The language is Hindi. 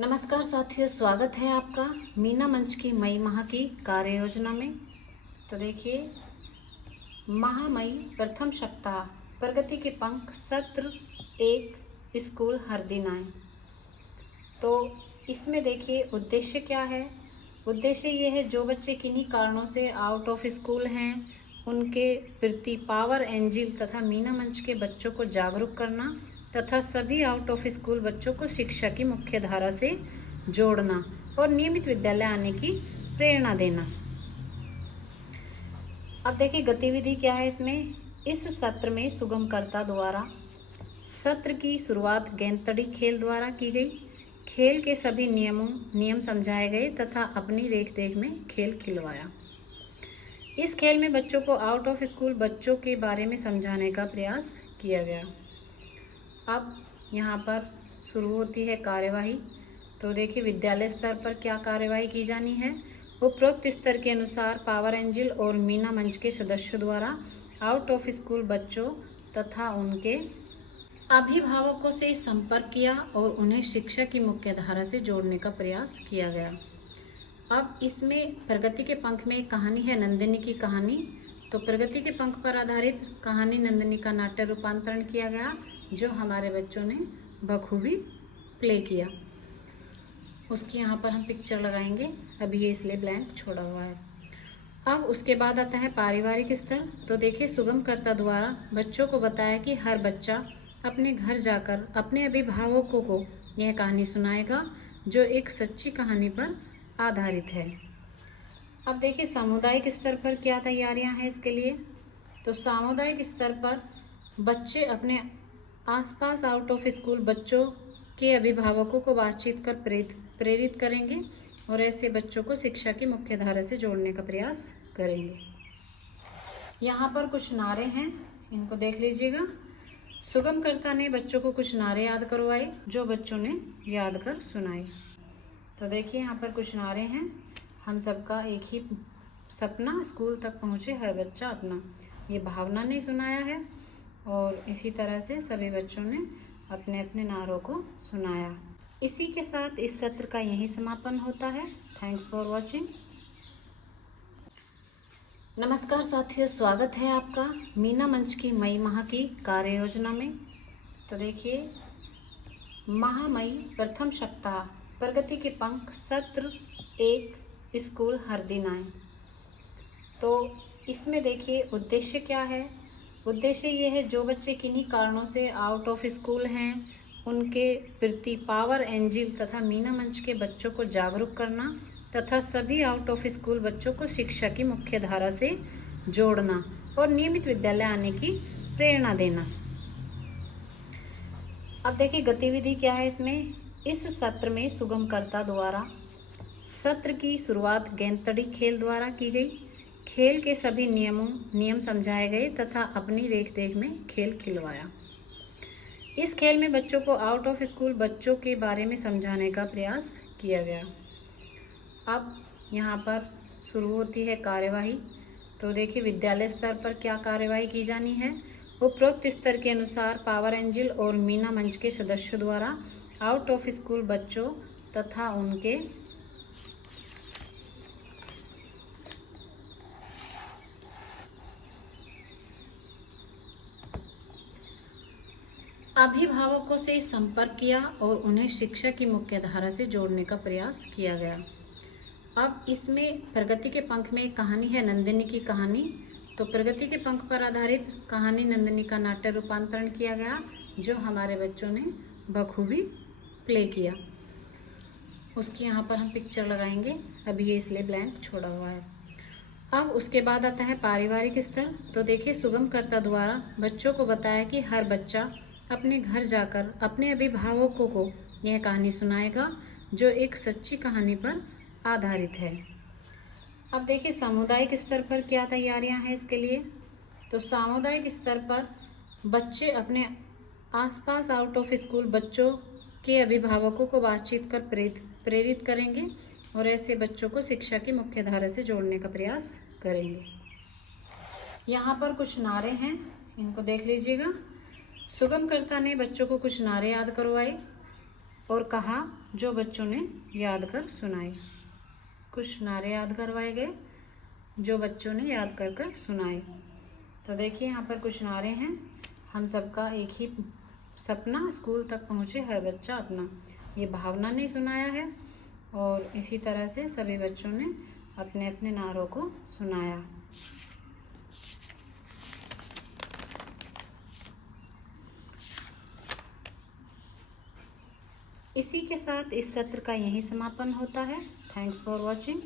नमस्कार साथियों, स्वागत है आपका मीना मंच की मई माह की कार्य योजना में। तो देखिए, महामई प्रथम सप्ताह प्रगति के पंख सत्र 1 स्कूल हर दिन आए। तो इसमें देखिए उद्देश्य क्या है। उद्देश्य ये है जो बच्चे किन्हीं कारणों से आउट ऑफ स्कूल हैं उनके प्रति पावर एंजिल तथा मीना मंच के बच्चों को जागरूक करना तथा सभी आउट ऑफ स्कूल बच्चों को शिक्षा की मुख्य धारा से जोड़ना और नियमित विद्यालय आने की प्रेरणा देना। अब देखिए गतिविधि क्या है इसमें। इस सत्र में सुगमकर्ता द्वारा सत्र की शुरुआत गेंदतड़ी खेल द्वारा की गई। खेल के सभी नियम समझाए गए तथा अपनी रेख देख में खेल खिलवाया। इस खेल में बच्चों को आउट ऑफ स्कूल बच्चों के बारे में समझाने का प्रयास किया गया। अब यहाँ पर शुरू होती है कार्यवाही। तो देखिए विद्यालय स्तर पर क्या कार्यवाही की जानी है। उपरोक्त स्तर के अनुसार पावर एंजिल और मीना मंच के सदस्यों द्वारा आउट ऑफ स्कूल बच्चों तथा उनके अभिभावकों से संपर्क किया और उन्हें शिक्षा की मुख्य धारा से जोड़ने का प्रयास किया गया। अब इसमें प्रगति के पंख में एक कहानी है, नंदिनी की कहानी। तो प्रगति के पंख पर आधारित कहानी नंदिनी का नाट्य रूपांतरण किया गया, जो हमारे बच्चों ने बखूबी प्ले किया। उसकी यहाँ पर हम पिक्चर लगाएंगे, अभी ये इसलिए ब्लैंक छोड़ा हुआ है। अब उसके बाद आता है पारिवारिक स्तर। तो देखिए सुगमकर्ता द्वारा बच्चों को बताया कि हर बच्चा अपने घर जाकर अपने अभिभावकों को यह कहानी सुनाएगा, जो एक सच्ची कहानी पर आधारित है। अब देखिए सामुदायिक स्तर पर क्या तैयारियां हैं इसके लिए। तो सामुदायिक स्तर पर बच्चे अपने आसपास आउट ऑफ स्कूल बच्चों के अभिभावकों को बातचीत कर प्रेरित करेंगे और ऐसे बच्चों को शिक्षा की मुख्य धारा से जोड़ने का प्रयास करेंगे। यहाँ पर कुछ नारे हैं, इनको देख लीजिएगा। सुगमकर्ता ने बच्चों को कुछ नारे याद करवाए, जो बच्चों ने याद कर सुनाए। तो देखिए यहाँ पर कुछ नारे हैं। हम सबका एक ही सपना, स्कूल तक पहुँचे हर बच्चा अपना, ये भावना ने सुनाया है। और इसी तरह से सभी बच्चों ने अपने अपने नारों को सुनाया। इसी के साथ इस सत्र का यही समापन होता है। Thanks for watching. नमस्कार साथियों, स्वागत है आपका मीना मंच की मई माह की कार्य योजना में। तो देखिए, महामई प्रथम सप्ताह प्रगति के पंख सत्र 1 स्कूल हर दिन आए। तो इसमें देखिए उद्देश्य क्या है। उद्देश्य ये है जो बच्चे किन्हीं कारणों से आउट ऑफ स्कूल हैं उनके प्रति पावर एंजिल तथा मीना मंच के बच्चों को जागरूक करना तथा सभी आउट ऑफ स्कूल बच्चों को शिक्षा की मुख्य धारा से जोड़ना और नियमित विद्यालय आने की प्रेरणा देना। अब देखिए गतिविधि क्या है इसमें। इस सत्र में सुगमकर्ता द्वारा सत्र की शुरुआत गेंदतड़ी खेल द्वारा की गई। खेल के सभी नियम समझाए गए तथा अपनी रेख देख में खेल खिलवाया। इस खेल में बच्चों को आउट ऑफ स्कूल बच्चों के बारे में समझाने का प्रयास किया गया। अब यहाँ पर शुरू होती है कार्यवाही। तो देखिए विद्यालय स्तर पर क्या कार्यवाही की जानी है। उपरोक्त स्तर के अनुसार पावर एंजिल और मीना मंच के सदस्यों द्वारा आउट ऑफ स्कूल बच्चों तथा उनके अभिभावकों से संपर्क किया और उन्हें शिक्षा की मुख्य धारा से जोड़ने का प्रयास किया गया। अब इसमें प्रगति के पंख में एक कहानी है, नंदिनी की कहानी। तो प्रगति के पंख पर आधारित कहानी नंदिनी का नाट्य रूपांतरण किया गया, जो हमारे बच्चों ने बखूबी प्ले किया। उसकी यहाँ पर हम पिक्चर लगाएंगे, अभी ये इसलिए ब्लैंक छोड़ा हुआ है। अब उसके बाद आता है पारिवारिक स्तर। तो देखिए सुगमकर्ता द्वारा बच्चों को बताया कि हर बच्चा अपने घर जाकर अपने अभिभावकों को यह कहानी सुनाएगा, जो एक सच्ची कहानी पर आधारित है। अब देखिए सामुदायिक स्तर पर क्या तैयारियां हैं इसके लिए। तो सामुदायिक स्तर पर बच्चे अपने आसपास आउट ऑफ स्कूल बच्चों के अभिभावकों को बातचीत कर प्रेरित करेंगे और ऐसे बच्चों को शिक्षा की मुख्य धारा से जोड़ने का प्रयास करेंगे। यहाँ पर कुछ नारे हैं, इनको देख लीजिएगा। सुगमकर्ता ने बच्चों को कुछ नारे याद करवाए, और कहा जो बच्चों ने याद कर सुनाए। कुछ नारे याद करवाए गए जो बच्चों ने याद कर कर सुनाए। तो देखिए यहाँ पर कुछ नारे हैं। हम सबका एक ही सपना, स्कूल तक पहुँचे हर बच्चा अपना। ये भावना ने सुनाया है और इसी तरह से सभी बच्चों ने अपने अपने नारों को सुनाया। इसी के साथ इस सत्र का यहीं समापन होता है। Thanks for watching.